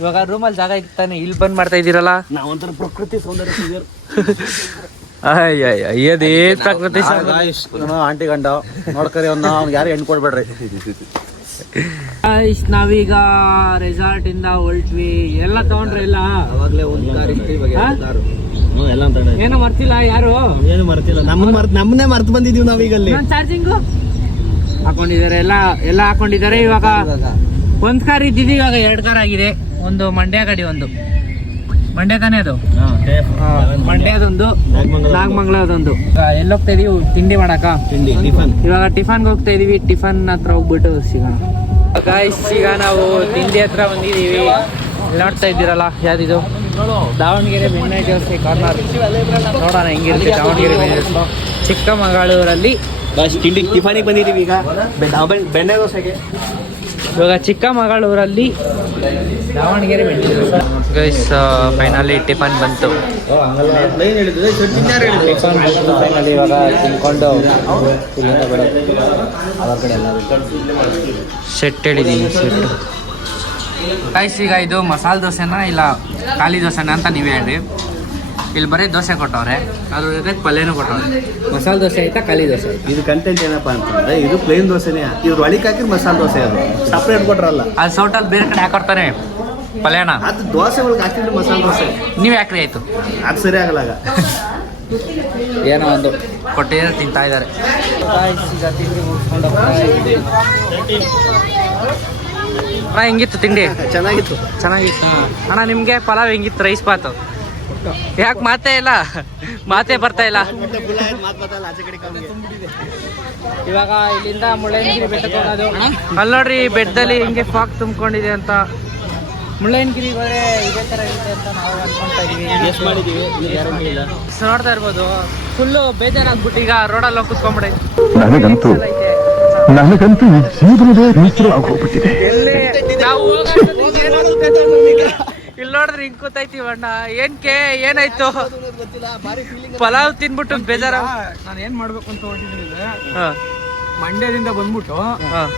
ಇವಾಗ ರೂಮಲ್ಲಿ ಜಾಗ ಇರ್ತಾನೆ, ಇಲ್ಲಿ ಬಂದ್ ಮಾಡ್ತಾ ಇದ್ದೀರಲ್ಲ. ಪ್ರಕೃತಿ ಸೌಂದರ್ಯ. ಅಯ್ಯದೇ ಪ್ರಕೃತಿ ಆಂಟಿ ಗಂಡ ನೋಡ್ಕರಿ, ಯಾರು ಹೆಣ್ಣು ಕೊಡ್ಬೇಡ್ರಿ. ನಾವೀಗ ರೆಸಾರ್ಟ್ ಇಂದ ಹೊರಟ್ವಿ. ಎಲ್ಲ ತಗೊಂಡ್ರೆ ಎಲ್ಲ ಏನೋ ಮರ್ತಿಲ್ಲ, ಯಾರು ಏನು ಮರ್ತಿಲ್ಲ, ನಮ್ಮನ್ನೇ ಮರ್ತು ಬಂದಿದೀವಿ ನಾವೀಗ. ಚಾರ್ಜಿಂಗ್ ಹಾಕೊಂಡಿದ್ದಾರೆ, ಎಲ್ಲ ಹಾಕೊಂಡಿದ್ದಾರೆ. ಇವಾಗ 1 ಕಾರ್ ಇದ್ದಿದ್ದು, ಇವಾಗ 2 ಕಾರ್ ಆಗಿದೆ. ಒಂದು ಮಂಡ್ಯ ಗಾಡಿ, ಒಂದು ಮಂಡ್ಯ ತಾನೇ ಅದು, ಮಂಡ್ಯದೊಂದು, ನಾಗಮಂಗಲದೊಂದು. ಎಲ್ಲಿ ಹೋಗ್ತಾ ಇದೀವಿ? ತಿಂಡಿ ಮಾಡಕ. ಇವಾಗ ಟಿಫನ್ಗೆ ಹೋಗ್ತಾ ಇದೀವಿ. ಟಿಫನ್ ಹತ್ರ ಹೋಗ್ಬಿಟ್ಟು ಸಿಗೋಣ ಗಾಯ್ಸ್. ಈಗ ನಾವು ತಿಂಡಿ ಹತ್ರ ಬಂದಿದೀವಿ. ನೋಡ್ತಾ ಇದ್ದೀರಲ್ಲ ಯಾವ್ದಿದು ದಾವಣಗೆರೆ ಬೆಣ್ಣೆ ದೋಸೆ ಕಾರ್ನರ್. ನೋಡೋಣ ಹೆಂಗಿರುತ್ತೆ ದಾವಣಗೆರೆ ಬೆಣ್ಣೆ ದೋಸೆ. ಚಿಕ್ಕಮಗಳೂರಲ್ಲಿ ತಿಂಡಿ ಟಿಫಾನಿಗೆ ಬಂದಿದ್ದೀವಿ ಈಗ ಬೆಣ್ಣೆ ದೋಸೆಗೆ. ಇವಾಗ ಚಿಕ್ಕಮಗಳೂರಲ್ಲಿ ದಾವಣಗೆರೆ ಬೆಣ್ಣೆ ದೋಸೆ. ಗೈಸ್ ಫೈನಲಿ ಟಿಫನ್ ಬಂತು. ಫೈನಲಿ ಇವಾಗ ತಿನ್ಕೊಂಡು ಸೆಟ್ ಹೇಳಿದ್ದೀನಿ ಸೆಟ್. ಗೈಸ್ ಈಗ ಇದು ಮಸಾಲೆ ದೋಸೆನಾ ಇಲ್ಲ ಖಾಲಿ ದೋಸೆನಾ ಅಂತ ನೀವೇ ಹೇಳಿ. ಇಲ್ಲಿ ಬರೀ ದೋಸೆ ಕೊಟ್ಟವ್ರೆ, ಅದ್ರ ಜೊತೆ ಪಲ್ಯನೂ ಕೊಟ್ಟವ್ರೆ. ಮಸಾಲೆ ದೋಸೆ ಆಯ್ತಾ ಖಾಲಿ ದೋಸೆ ಆಯ್ತಾ? ಇದು ಕಂಟೆಂಟ್ ಏನಪ್ಪಾ ಅಂತಂದ್ರೆ ಇದು ಪ್ಲೇನ್ ದೋಸೆನೇ. ಇವ್ರು ಒಳಿಕ್ ಹಾಕಿ ಮಸಾಲೆ ದೋಸೆ ಅದು ಸಪ್ರೇಟ್ ಕೊಟ್ರಲ್ಲ. ಅದು ಸೌಟಲ್ಲಿ ಬೇರೆ ಕಡೆ ಹಾಕೊಡ್ತಾರೆ ಪಲ್ಯನ. ಅದು ದೋಸೆ ಒಳಗೆ ಹಾಕಿದ್ರೆ ಮಸಾಲೆ ದೋಸೆ ನೀವು ಯಾಕ್ರಿ ಆಯ್ತು ಅದು ಸರಿ ಆಗಲ್ಲ. ಏನೋ ಒಂದು ಕೊಟ್ಟಿದ್ರೆ ತಿಂತಾ ಇದ್ದಾರೆ. ಈಗ ತಿಂಡಿ ಮುಗಿಸ್ಕೊಂಡು ಹೆಂಗಿತ್ತು ತಿಂಡಿ? ಚೆನ್ನಾಗಿತ್ತು. ಅಣ್ಣ ನಿಮಗೆ ಪಲಾವ್ ಹೆಂಗಿತ್ತು? ರೈಸ್ ಬಾತು ಯಾಕೆ ಮಾತೇ ಇಲ್ಲ, ಮಾತೇ ಬರ್ತಾ ಇಲ್ಲ. ಇವಾಗ ಇಲ್ಲಿಂದ ಮುಳ್ಳಯ್ಯನಗಿರಿ ಬೆಟ್ಟಕ್ಕೆ ಹೋಗೋದು. ಅಲ್ಲಿ ನೋಡ್ರಿ ಬೆಟ್ಟದಲ್ಲಿ ಹಿಂಗೆ ಫಾಗ್ ತುಂಬಿಕೊಂಡಿದೆ ಅಂತ. ಮುಳ್ಳಯ್ಯನಗಿರಿಗೆ ಹೋದ್ರೆ ಇದೇ ಥರ ಇರುತ್ತೆ ಅಂತ ನಾವು ಅನ್ಕೊಂತಾ ಇದೀವಿ. ನೋಡ್ತಾ ಇರ್ಬೋದು ಫುಲ್ಲು ಬೇಜಾರಾಗ್ಬಿಟ್ಟು ಈಗ ರೋಡಲ್ಲಿ ಹೋಗಿ ಕುತ್ಕೊಂಡ್ಬಿಡೈತೆ. ನನಗಂತೂ ಜೀವನವೇ ಮೀಸಲಾಗೋಗ್ಬಿಟ್ಟಿದೆ. ನಾವು ಇಲ್ಲಿ ನೋಡಿದ್ರೆ ಹಿಂಗ್ ಕೂತೈತಿವಿ ಅಣ್ಣ. ಏನಾಯ್ತು? ಪಲಾವ್ ತಿನ್ಬಿಟ್ಟು ಬೇಜಾರ. ನಾನು ಏನ್ ಮಾಡ್ಬೇಕು ಅಂತ ಹೊರಟಿದ್ದೀನಿ. ಮಂಡ್ಯದಿಂದ ಬಂದ್ಬಿಟ್ಟು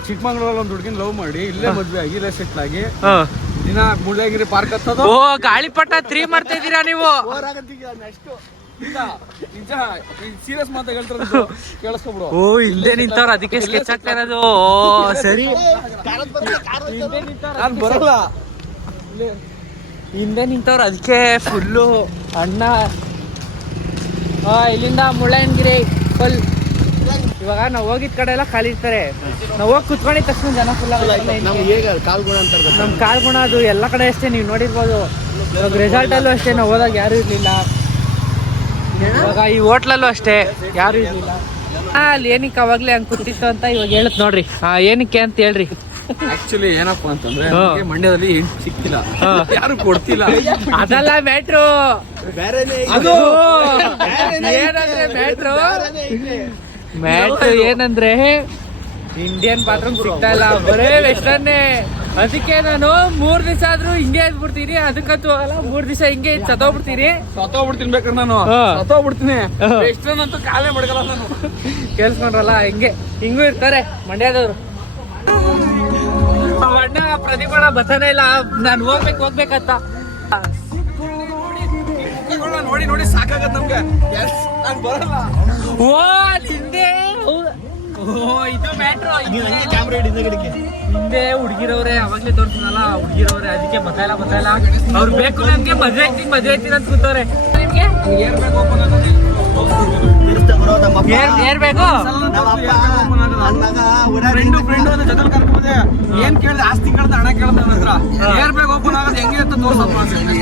ಚಿಕ್ಕಮಂಗ್ಳೂರಲ್ಲಿ ಒಂದು ಹುಡುಗಿನ ಲವ್ ಮಾಡಿ ಇಲ್ಲೇ ಮದ್ವೆ ಆಗಿ ಇಲ್ಲೇ ಸೆಟ್ಲ್ ಆಗಿ ದಿನ ಮುಳ್ಳಯ್ಯನಗಿರಿ ಪಾರ್ಕ್ ಹತ್ತೋದು. ಓ ಗಾಳಿಪಟ 3 ಮಾಡ್ತಾ ಇದೀರಾ ನೀವು? ಸೀರಿಯಸ್ ಮಾತ ಹೇಳ್ತಾರೆ ಕೇಳಿಸ್ಕೊಬಿಡು. ಓ ಇಲ್ಲೇ ನಿಂತವ್ರು ಅದಕ್ಕೆ ಸ್ಕೆಚ್ ಆಗ್ತಾ ಇರೋದು. ಸರಿ ನಾನು ಬರಲ್ಲ. ಹಿಂದೆ ನಿಂತವ್ರು ಅದಕ್ಕೆ ಫುಲ್ಲು ಅಣ್ಣ. ಇಲ್ಲಿಂದ ಮುಳ್ಳಯ್ಯನಗಿರಿ ಫುಲ್. ಇವಾಗ ನಾವು ಹೋಗಿದ ಕಡೆ ಎಲ್ಲ ಖಾಲಿ ಇರ್ತಾರೆ. ನಾವು ಹೋಗಿ ಕುತ್ಕೊಂಡಿದ ತಕ್ಷಣ ಜನ ಫುಲ್ ನಮ್ಮ ಕಾಲ್ಗುಣ ಅದು ಎಲ್ಲ ಕಡೆ ಅಷ್ಟೇ ನೀವು ನೋಡಿರ್ಬೋದು. ಇವಾಗ ರೆಸಾರ್ಟಲ್ಲೂ ಅಷ್ಟೇ ನಾವು ಹೋದಾಗ ಯಾರೂ ಇರಲಿಲ್ಲ. ಇವಾಗ ಈ ಹೋಟ್ಲಲ್ಲೂ ಅಷ್ಟೇ ಯಾರೂ ಇರಲಿಲ್ಲ. ಅಲ್ಲಿ ಏನಕ್ಕೆ ಅವಾಗಲೇ ಹಂಗೆ ಕೂತಿತ್ತು ಅಂತ ಇವಾಗ ಹೇಳುತ್ತೆ ನೋಡ್ರಿ. ಏನಕ್ಕೆ ಅಂತ ಹೇಳ್ರಿ. ಆಕ್ಚುಲಿ ಏನಪ್ಪಾ ಅಂತಂದ್ರೆ ಮಂಡ್ಯದಲ್ಲಿ ಹೆಣ್ಣು ಸಿಕ್ತಿಲ್ಲ, ಯಾರು ಕೊಡ್ತಿಲ್ಲ. ಅದಲ್ಲ ಮ್ಯಾಟ್ರು. ಮ್ಯಾಟ್ರು ಏನಂದ್ರೆ ಇಂಡಿಯನ್ ಬಾತ್ರೂಮ್ ಸಿಗ್ತಾ ಇಲ್ಲ, ಬರೇ ವೆಸ್ಟರ್ನ್ನೇ. ಅದಕ್ಕೆ ನಾನು 3 ದಿವಸ ಆದ್ರೂ ಹಿಂಗೆ ಇದ್ಬಿಡ್ತೀನಿ. ಅದಕ್ಕಂತೂ ಹೋಗಲ್ಲ, 3 ದಿವಸ ಹಿಂಗೆ ಸತ್ತೋಗ್ಬಿಡ್ತೀನಿ. ಬೇಕಾದ್ರೆ ನಾನು ಸತ್ತೋಗ್ಬಿಡ್ತೀನಿ. ವೆಸ್ಟರ್ನ್ ಅಂತೂ ಕಾಲೇ ಮಡಗಲ್ಲ ನಾನು. ಕೇಳಿಸ್ಕೊಂಡ್ರಲ್ಲ, ಹಿಂಗೂ ಇರ್ತಾರೆ ಮಂಡ್ಯದವ್ರು. ಅಣ್ಣ ಪ್ರತಿಭಾಣ ಬರ್ತಾನೆ ಇಲ್ಲ. ನಾನು ಹೋಗ್ಬೇಕಂತ ನೋಡಿ ಸಾಕಾಗತ್ ನಮ್ಗೆ. ಬರಲ್ಲ. ಓ ಹಿಂದೆ ಇದು ಮ್ಯಾಟ್ರು. ಹಿಂದೆ ಹುಡುಗಿರವ್ರೆ ಅವಾಗ್ಲೇ ತೋರಿಸಿದಲ್ಲ, ಹುಡುಗಿರವ್ರೆ ಅದಕ್ಕೆ ಬತ್ತಾಯಿಲ್ಲ. ಅವ್ರು ಬೇಕು ನಮ್ಗೆ ಮದ್ವೆ ಆಗ್ತೀನಿ ಅಂತ ಕೂತವ್ರೆ. ನಿಮ್ಗೆ ಏರ್ ಬೇಕು. ಏನ್ ಕೇಳಿದೆ? ಆಸ್ತಿ ಕೇಳ್ದ, ಹಣ ಕೇಳ್ದ ನನ್ನ ಹತ್ರ. ಏರ್ ಬ್ಯಾಗ್ ಓಪನ್ ಆಗೋದು ಹೆಂಗೆ ಅಂತ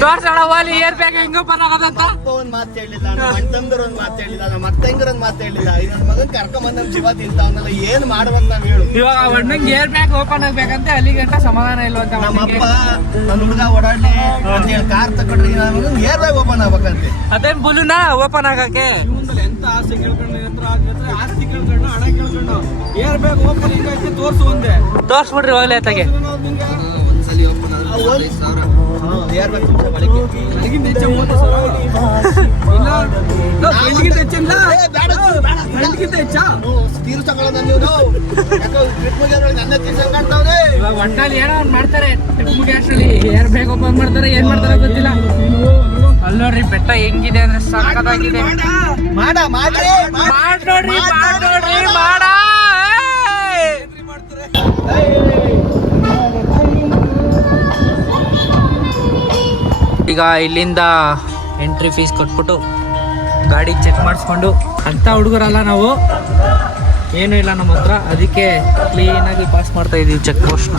ತೋರ್ಸೋಣ. ವಾಲಿ ಏರ್ ಬ್ಯಾಗ್ ಹೆಂಗ ಓಪನ್ ಆಗೋದಂತ ಒಂದ್ ಮಾತು ಹೇಳಿಲ್ಲ, ನಮ್ಮ ಅಣ್ಣಂದ್ರ ಒಂದ್ ಮಾತು ಹೇಳಿಲ್ಲ, ನಮ್ಮ ಅತ್ತಂಗ್ರ ಒಂದ್ ಮಾತು ಹೇಳಿಲ್ಲ. ನನ್ನ ಮಗನ್ ಕರ್ಕೊಂಬಂದ್ ನಮ್ ಜೀವ ತಿಂತಾವನಲ್ಲ, ಏನ್ ಮಾಡ್ಬೇಕು ನಾವ್ ಹೇಳು? ಇವಾಗ ಅಣ್ಣಂಗೆ ಏರ್ ಬ್ಯಾಗ್ ಓಪನ್ ಆಗ್ಬೇಕಂತ ಅಲ್ಲಿ ಗಂಟ ಸಮಾಧಾನ ಇಲ್ವಂತ. ನಮ್ಮಪ್ಪ ನನ್ನ ಹುಡುಗ ಓಡಾಡ್ಲಿ ಅಂತ ಹೇಳಿ ಕಾರ್ ತಗೊಂಡ್ರಿ, ನನ್ನ ಏರ್ ಬ್ಯಾಗ್ ಓಪನ್ ಆಗ್ಬೇಕಂತೆ. ಅದೇನ್ ಬುಲುನಾ ಓಪನ್ ಆಗಕ್ಕೆ? ಎಂತ ಆಸೆ ಕೇಳ್ಕೊಂಡು ಆಸ್ತಿ ಕೇಳ್ಕೊಂಡು, ಹಣ ಕೇಳ್ಕೊಂಡು, ಏರ್ ಬ್ಯಾಗ್ ಓಪನ್ ಹಿಂಗೈತೆ ತೋರ್ಸು ಒಂದೇ. ತೋರ್ಸ್ಬಿಡ್ರಿ ಹೋಗ್ಲಿ ಆತಾಗೆ. ಏರ್ ಬ್ಯಾಗ್ ತುಂಬ ಬಳಕೆ ನನಗಿಂತ ಹೆಚ್ಚು 30,000 ಫ್ರೆಂಡ್ಗಿಂತ ಹೆಚ್ಚಿಲ್ಲ. ಫ್ರೆಂಡ್ಗಿಂತ ಹೆಚ್ಚ ತೀರು ತಗೊಳ್ಳೋದ ನೀವು. ನನ್ನ ತೀರ್ಸ ಕಾಣ್ತಾವ್ರೆ. ಇವಾಗ ಒಟ್ಟಲ್ಲಿ ಏನೋ ಒಂದು ಮಾಡ್ತಾರೆ. ಅಷ್ಟರಲ್ಲಿ ಏರ್ ಬ್ಯಾಗ್ ಓಪನ್ ಮಾಡ್ತಾರೆ, ಏನ್ ಮಾಡ್ತಾರೆ ಗೊತ್ತಿಲ್ಲ. ಅಲ್ಲಿ ನೋಡ್ರಿ ಬೆಟ್ಟ ಹೆಂಗಿದೆ ಅಂದ್ರೆ ಸಾಕಾಗಿದೆ. ಮಾಡ್ರಿ ಈಗ ಇಲ್ಲಿಂದ ಎಂಟ್ರಿ ಫೀಸ್ ಕೊಟ್ಬಿಟ್ಟು ಗಾಡಿ ಚೆಕ್ ಮಾಡಿಸ್ಕೊಂಡು, ಅಂಥ ಹುಡುಗರಲ್ಲ ನಾವು, ಏನೂ ಇಲ್ಲ ನಮ್ಮ ಹತ್ರ, ಅದಕ್ಕೆ ಕ್ಲೀನಾಗಿ ಪಾಸ್ ಮಾಡ್ತಾ ಇದ್ದೀವಿ ಚೆಕ್ ಪೋಸ್ಟ್ನ.